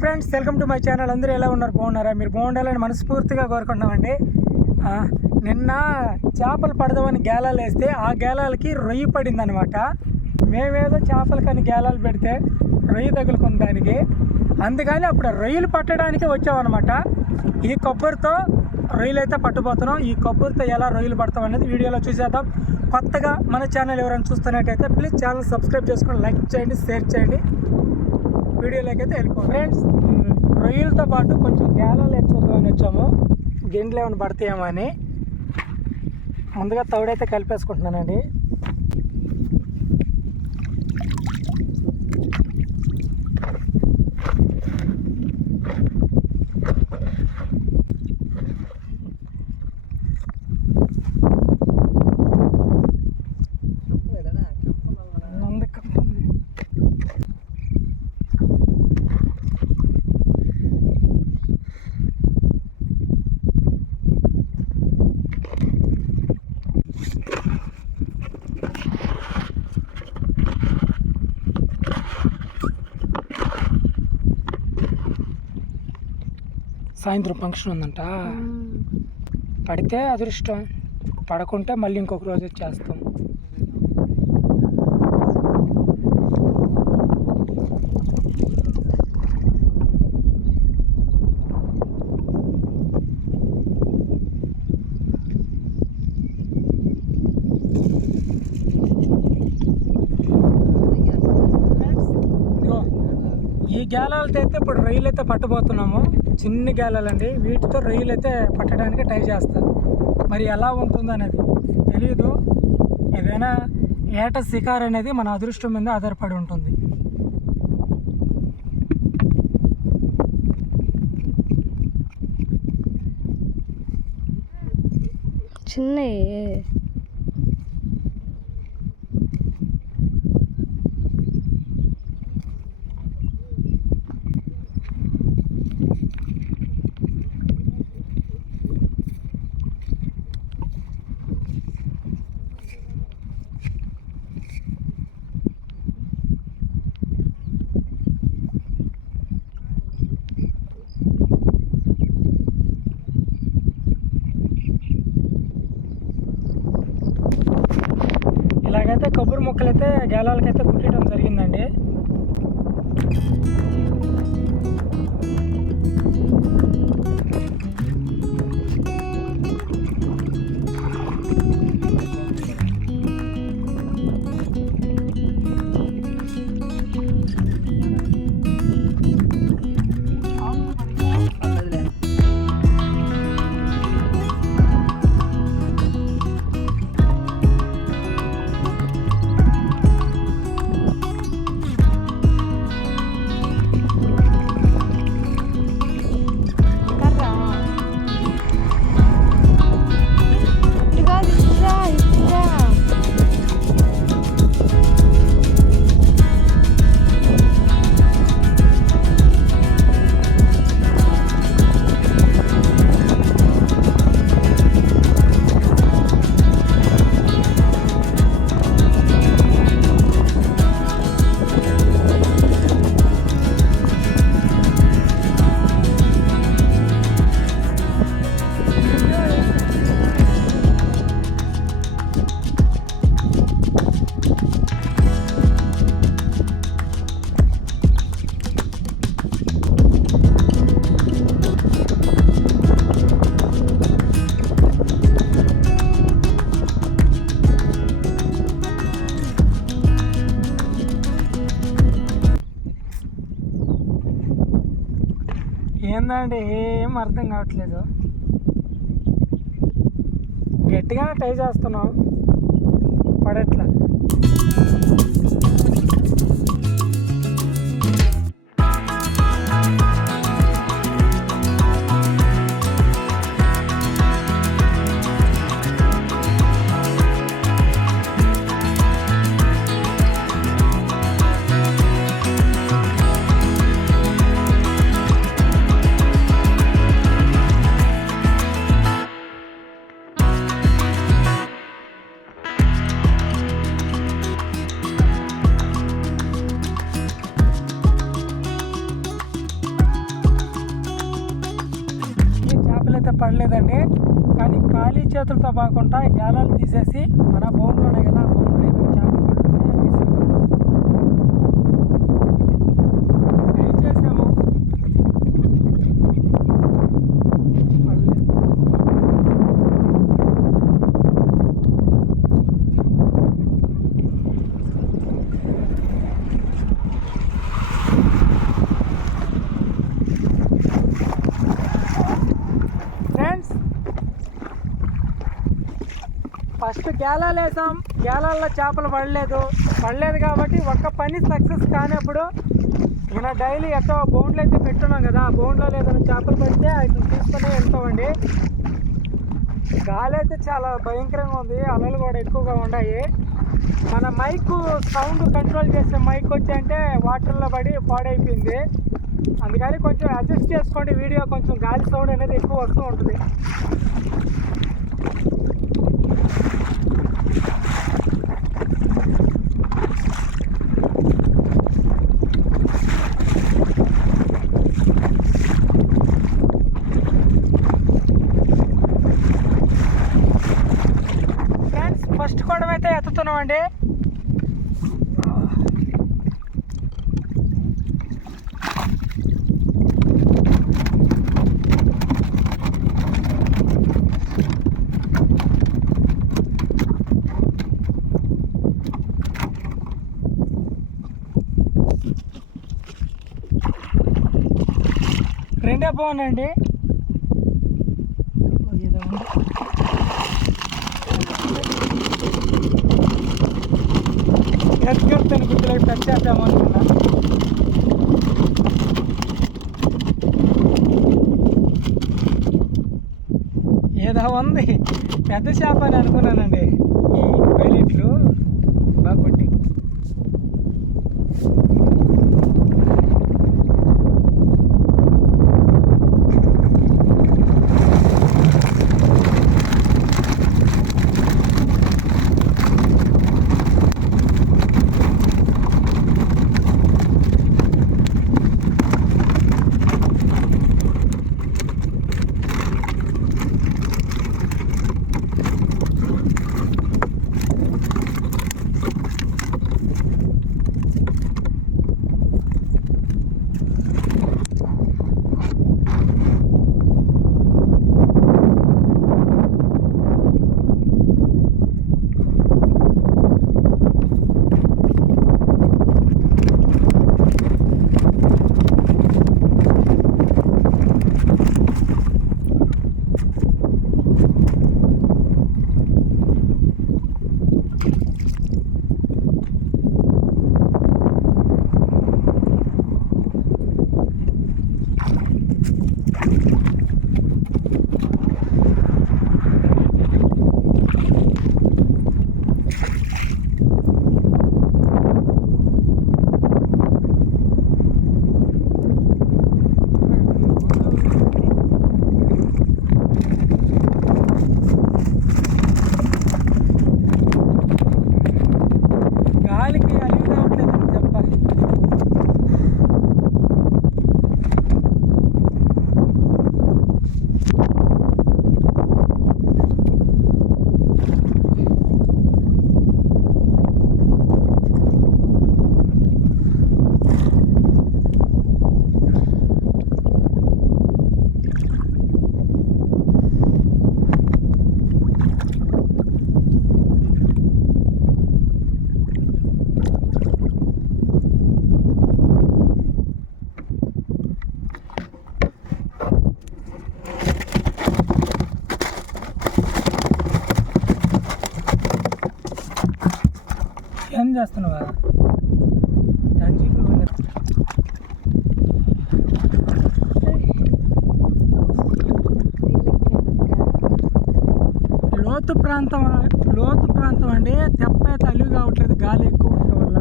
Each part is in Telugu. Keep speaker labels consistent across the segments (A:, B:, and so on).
A: Friends welcome to my channel అందరూ ఎలా ఉన్నారు? బాగున్నారా? మీరు బాగుండాలని మనస్ఫూర్తిగా కోరుకుంటున్నామండి. నిన్న చేపలు పడదామని గేలాలు వేస్తే ఆ గేలాలకి రొయ్యి పడింది అనమాట మేమేదో చేపలు కానీ గేలాలు పెడితే రొయ్యి తగులుకుంది దానికి అందుకని అప్పుడు రొయ్యలు పట్టడానికి వచ్చామన్నమాట. ఈ కొబ్బరితో రొయ్యలు అయితే పట్టుపోతున్నాం ఈ కొబ్బరితో ఎలా రొయ్యలు పడతాం అనేది వీడియోలో చూసేద్దాం. కొత్తగా మన ఛానల్ ఎవరైనా చూస్తున్నట్టయితే ప్లీజ్ ఛానల్ సబ్స్క్రైబ్ చేసుకొని లైక్ చేయండి షేర్ చేయండి. వీడియోలోకి అయితే వెళ్ళిపో ఫ్రెండ్స్ రొయ్యలతో పాటు కొంచెం గేలాలు ఎచ్చుద్దామని వచ్చాము. గిండ్లు ఏమైనా పడతాయేమో అని. ముందుగా తౌడైతే కలిపేసుకుంటున్నానండి ఉంది, కప్పుంది. సాయంత్రం ఫంక్షన్ ఉందంట. పడితే అదృష్టం. పడకుంటే మళ్ళీ ఇంకొక రోజు వచ్చేస్తాం. ఇదిగో, ఈ గేలాలతో అయితే రొయ్యలు అయితే పట్టబోతున్నాము. చిన్ని గేలాలండి. వీటితో రొయ్యలు అయితే పట్టడానికి ట్రై చేస్తారు. మరి ఎలా ఉంటుందో అనేది తెలియదు ఏదైనా ఏట శికార్ అనేది మన అదృష్టం మీద ఆధారపడి ఉంటుంది.
B: చిన్నవి
A: మొక్కలైతే అండి ఏం అర్థం కావట్లేదు. గట్టిగా ట్రై చేస్తున్నాం చేతులతో కాకుండా గేలాలు తీసేసి మన బౌండ్లోనే కదా బౌండ్లో ఏదైనా చేపలు పడుతున్నాయో తీసుకెళ్తాం ట్రై చేసాము పడలేదు ఫ్రెండ్స్ ఫస్ట్ గేలాలు వేసాం గేలాల్లో చేపలు పడలేదు. పడలేదు కాబట్టి ఒక్క పని సక్సెస్ కానప్పుడు మన డైలీ ఎట్టో బౌండ్లు అయితే పెట్టున్నాం కదా ఆ బౌండ్లో ఏదైనా చేపలు పడితే వాటిని తీసుకొని వెళ్తామండి. గాలి అయితే చాలా భయంకరంగా ఉంది. అలలు కూడా ఎక్కువగా ఉన్నాయి. మన మైక్ సౌండ్ కంట్రోల్ చేసే మైక్ వచ్చి అంటే వాటర్లో పడి పాడైపోయింది. అందుకని కొంచెం అడ్జస్ట్ చేసుకోండి. వీడియో కొంచెం గాలి సౌండ్ అనేది ఎక్కువ వస్తూ ఉంటుంది ఫ్రెండ్స్ ఫస్ట్ కూడా అయితే ఎత్తుతున్నామండి రెండే బాగున్నాయండి ఉంది. ఎత్తుకెళ్తాను గుర్తులకు అనుకున్నా ఏదో ఉంది. పెద్ద చేప అని అనుకున్నానండి. ప్రాంతం లోతు ప్రాంతం అండి. తెప్ప అయితే అలివి కావట్లేదు. గాలి ఎక్కువ ఉండటం వల్ల.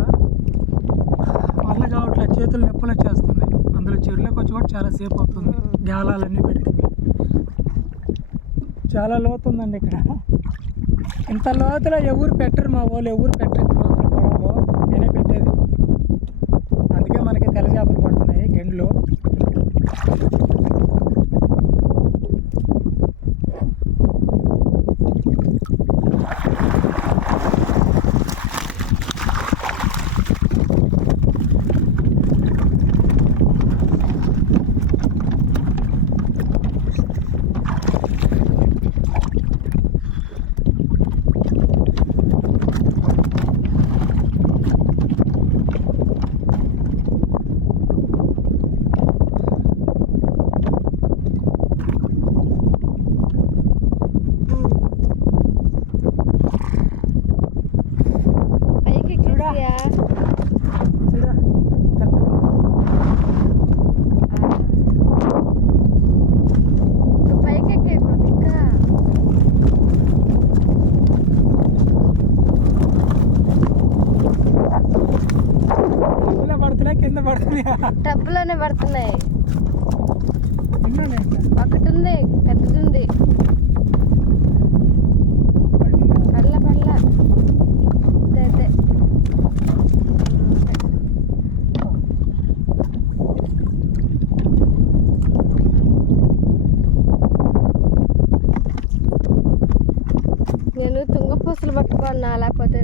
A: వల్ల కావట్లేదు. చేతులు నొప్పులు వచ్చేస్తున్నాయి. అందులో చెరువులోకి వచ్చి కూడా చాలా సేపు అవుతుంది. గాలాలన్నీ పెట్టి చాలా లోతు ఉందండి ఇక్కడ. ఇంత లోతులో ఎవరు పెట్టరు మా వాళ్ళు. ఎవరు పెట్టరు ఇంత లోతులో పొలంలో నేనే పెట్టేది అందుకే మనకి తెల్ల చేపలు పడుతున్నాయి గెండ్లు పడుతున్నాయా కింద పడుతున్నాయా?
B: టబ్బులోనే పడుతున్నాయి. ఒకటి ఉంది పెద్దది ఉంది
A: పడుతుందా?
B: పల్ల పల్ల అదే అదే నేను తుంగ పూసలు పట్టుకున్నా లేకపోతే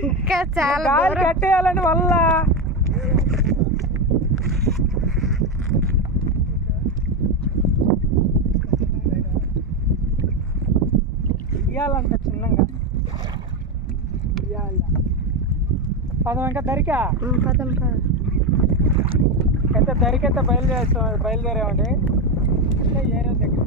B: ఇంకా చాలా
A: గాలి కట్టేయాలని వల్ల. ఇయ్యాలంట చిన్నగా. ఇయ్యాల పదం ఇంకా దరికా?
B: పదం
A: అయితే దరికైతే బయలుదేరుతాం బయలుదేరామండి. అంటే ఏరియా దగ్గర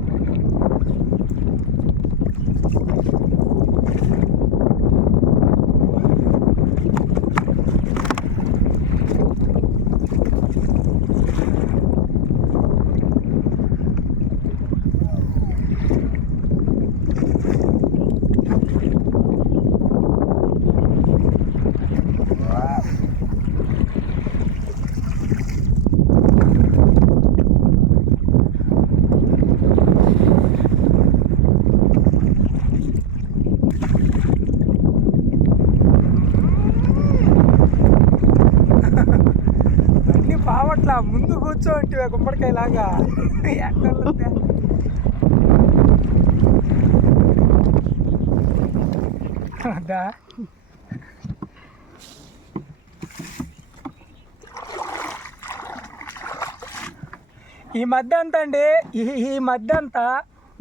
A: అన్ని పావట్లా ముందు కూర్చో అంటే గుమ్మడికాయలాగా ఎక్కడుందే? అదా ఈ మధ్య అంతా అండి ఈ ఈ మధ్య అంతా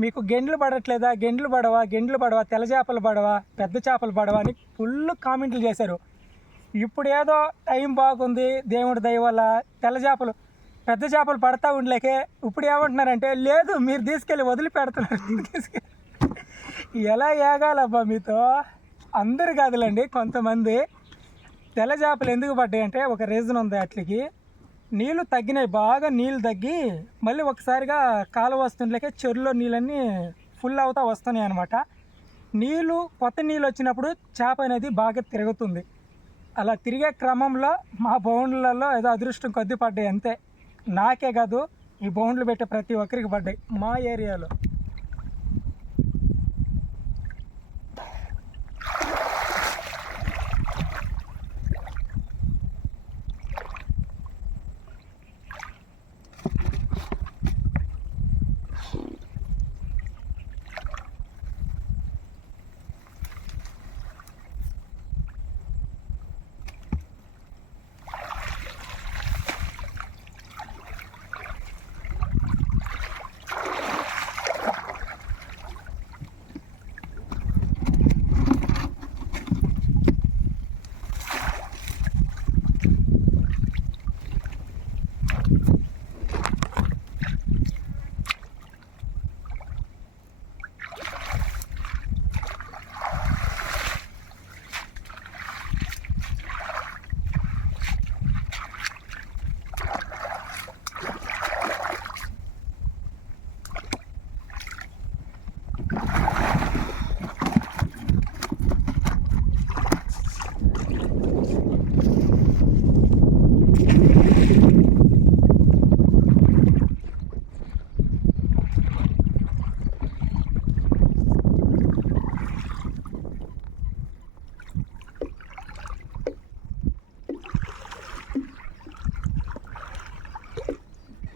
A: మీకు గెండ్లు పడట్లేదా? గెండ్లు పడవా? గెండ్లు పడవా? తెల్ల చేపలు పడవా? పెద్ద చేపలు పడవా అని ఫుల్ కామెంట్లు చేశారు. ఇప్పుడు ఏదో టైం బాగుంది దేవుడి దయ వల్ల తెల్ల చేపలు పెద్ద చేపలు పడతా ఉండలేకే ఇప్పుడు ఏమంటున్నారంటే లేదు మీరు తీసుకెళ్ళి వదిలిపెడుతున్నారు తీసుకెళ్ళి ఎలా ఏగాలబ్బా మీతో? అందరు కాదులండి కొంతమంది. తెల్ల చేపలు ఎందుకు పడ్డాయి అంటే ఒక రీజన్ ఉంది వాటికి నీళ్ళు తగ్గినాయి బాగా నీళ్ళు తగ్గి మళ్ళీ ఒకసారిగా కాలువ వస్తుండలేకే చెరువులో నీళ్ళన్నీ ఫుల్ అవుతా వస్తున్నాయి అనమాట నీళ్ళు కొత్త నీళ్ళు వచ్చినప్పుడు చేప అనేది బాగా తిరుగుతుంది. అలా తిరిగే క్రమంలో మా బౌండ్లలో ఏదో అదృష్టం కొద్ది పడ్డాయి అంతే. నాకే కాదు ఈ బౌండ్లు పెట్టే ప్రతి ఒక్కరికి పడ్డాయి మా ఏరియాలో.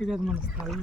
A: ఇది అది మన స్థలం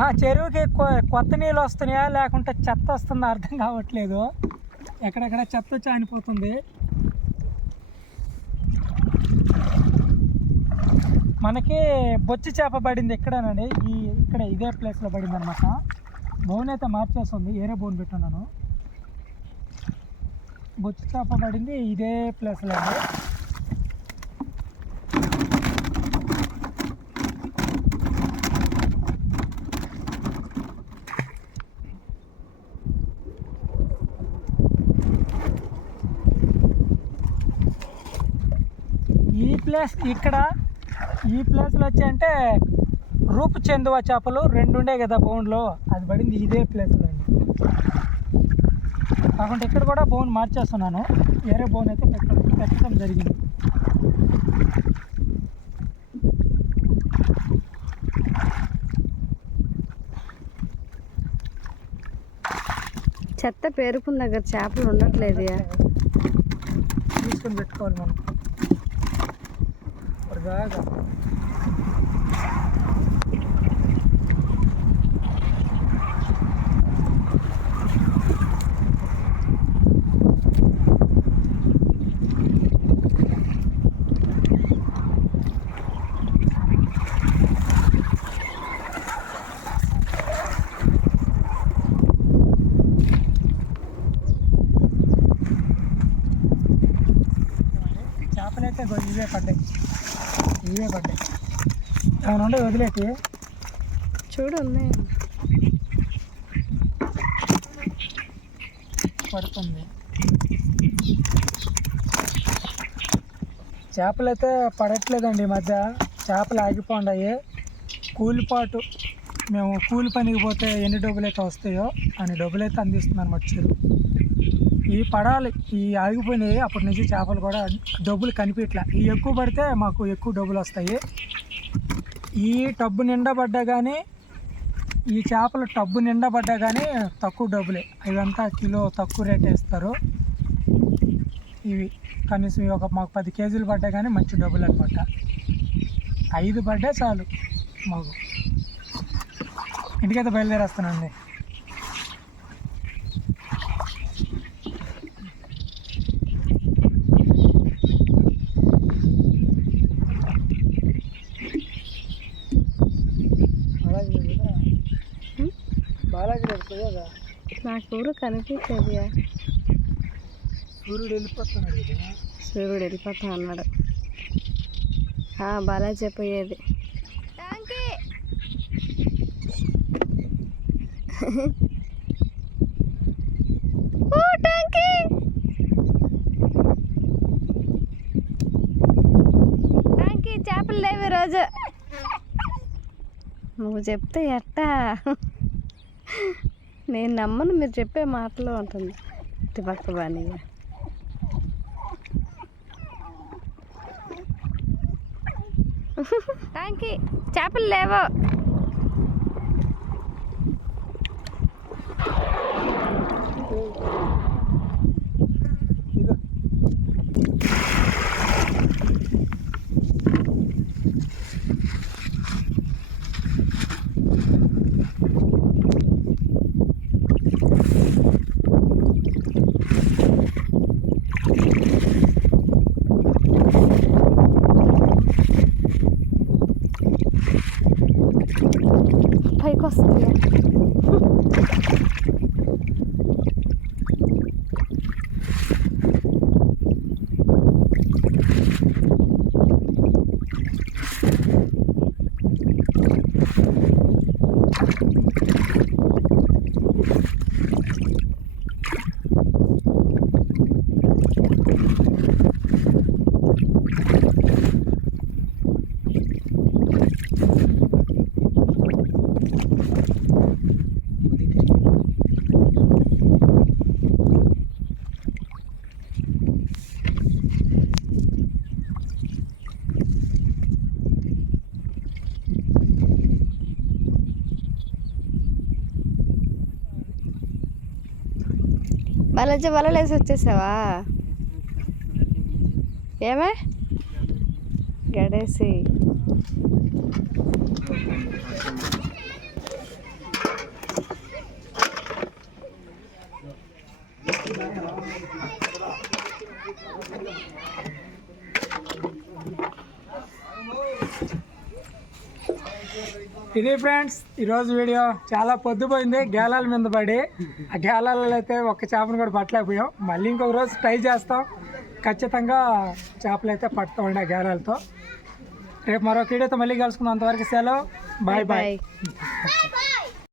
A: మా చెరువుకి కొత్త నీళ్ళు వస్తున్నాయా? లేకుంటే చెత్త వస్తుందా? అర్థం కావట్లేదు. ఎక్కడెక్కడ చెత్త చానిపోతుంది? మనకి బొచ్చి చేప పడింది ఎక్కడనండి ఈ ఇక్కడ ఇదే ప్లేస్లో పడింది అనమాట బోన్ అయితే మార్చేస్తుంది. ఏరే బోన్ పెట్టున్నాను. బొచ్చి చేప పడింది ఇదే ప్లేస్లో అండి ఈ ప్లేస్ ఇక్కడ ఈ ప్లేస్లో వచ్చి అంటే రూపు చెందువ చేపలు రెండు ఉండే కదా బోన్లో. అది పడింది ఇదే ప్లేస్లో అండి. కాకుండా ఇక్కడ కూడా బోన్ మార్చేస్తున్నాను. వేరే బోన్ అయితే పెట్టడం పెట్టడం జరిగింది.
B: చెత్త పేరుకున్న దగ్గర చేపలు ఉండట్లేదు
A: తీసుకొని పెట్టుకోవాలి మనం. Carvaga. ఉండే వదిలేటి
B: చూడు ఉన్నాయి
A: పడుతుంది. చేపలైతే పడట్లేదండి ఈ మధ్య. చేపలు ఆగిపోండాయి. కూలిపాటు మేము కూలి పనికి పోతే ఎన్ని డబ్బులు అయితే వస్తాయో అన్ని డబ్బులు అయితే అందిస్తుంది అనమాట చెరువు ఈ పడాలి ఈ ఆగిపోయినాయి. అప్పటి నుంచి చేపలు కూడా డబ్బులు కనిపించట్లే. ఈ ఎక్కువ పడితే మాకు ఎక్కువ డబ్బులు వస్తాయి. ఈ టబ్బు నిండా పడ్డా కానీ ఈ చేపలు టబ్బు నిండా పడ్డా కానీ తక్కువ డబ్బులే. ఇవంతా కిలో తక్కువ రేట్ వేస్తారు. ఇవి కనీసం ఒక మాకు పది కేజీలు పడ్డా కానీ మంచి డబ్బులు అనమాట ఐదు పడ్డా చాలు మాకు. ఇంటికైతే బయలుదేరేస్తానండి.
B: నాకు ఊరు కనిపించేది
A: సూర్యుడు వెళ్ళిపోతున్నాడు కదా?
B: సూర్యుడు వెళ్ళిపోతా అన్నాడు ఆ, బాలాజీ పోయేది. ఓ, టాంకీ! టాంకీ, చేపలు లేవు రోజు నువ్వు చెప్తే ఎట్టా? నేను నమ్మను మీరు చెప్పే మాటలో ఉంటుంది. ఇటు పక్క బానిగా టాంకీ చేపలు లేవు.
A: you
B: పైకి వస్తుంది బాలాజీ వలలేసి వచ్చేసావా? ఏమే? గడేసి.
A: ఇది ఫ్రెండ్స్ ఈరోజు వీడియో చాలా పొద్దుపోయింది గేలాల మీద పడి. ఆ గేలాలలో అయితే ఒక్క చేపను కూడా పట్టలేకపోయాం. మళ్ళీ ఇంకొక రోజు ట్రై చేస్తాం. ఖచ్చితంగా చేపలు అయితే పడతామండి ఆ గేలాలతో. రేపు మరొక వీడియోతో మళ్ళీ కలుసుకుందాం. అంతవరకు సెలవు. బాయ్. Bye
B: bye.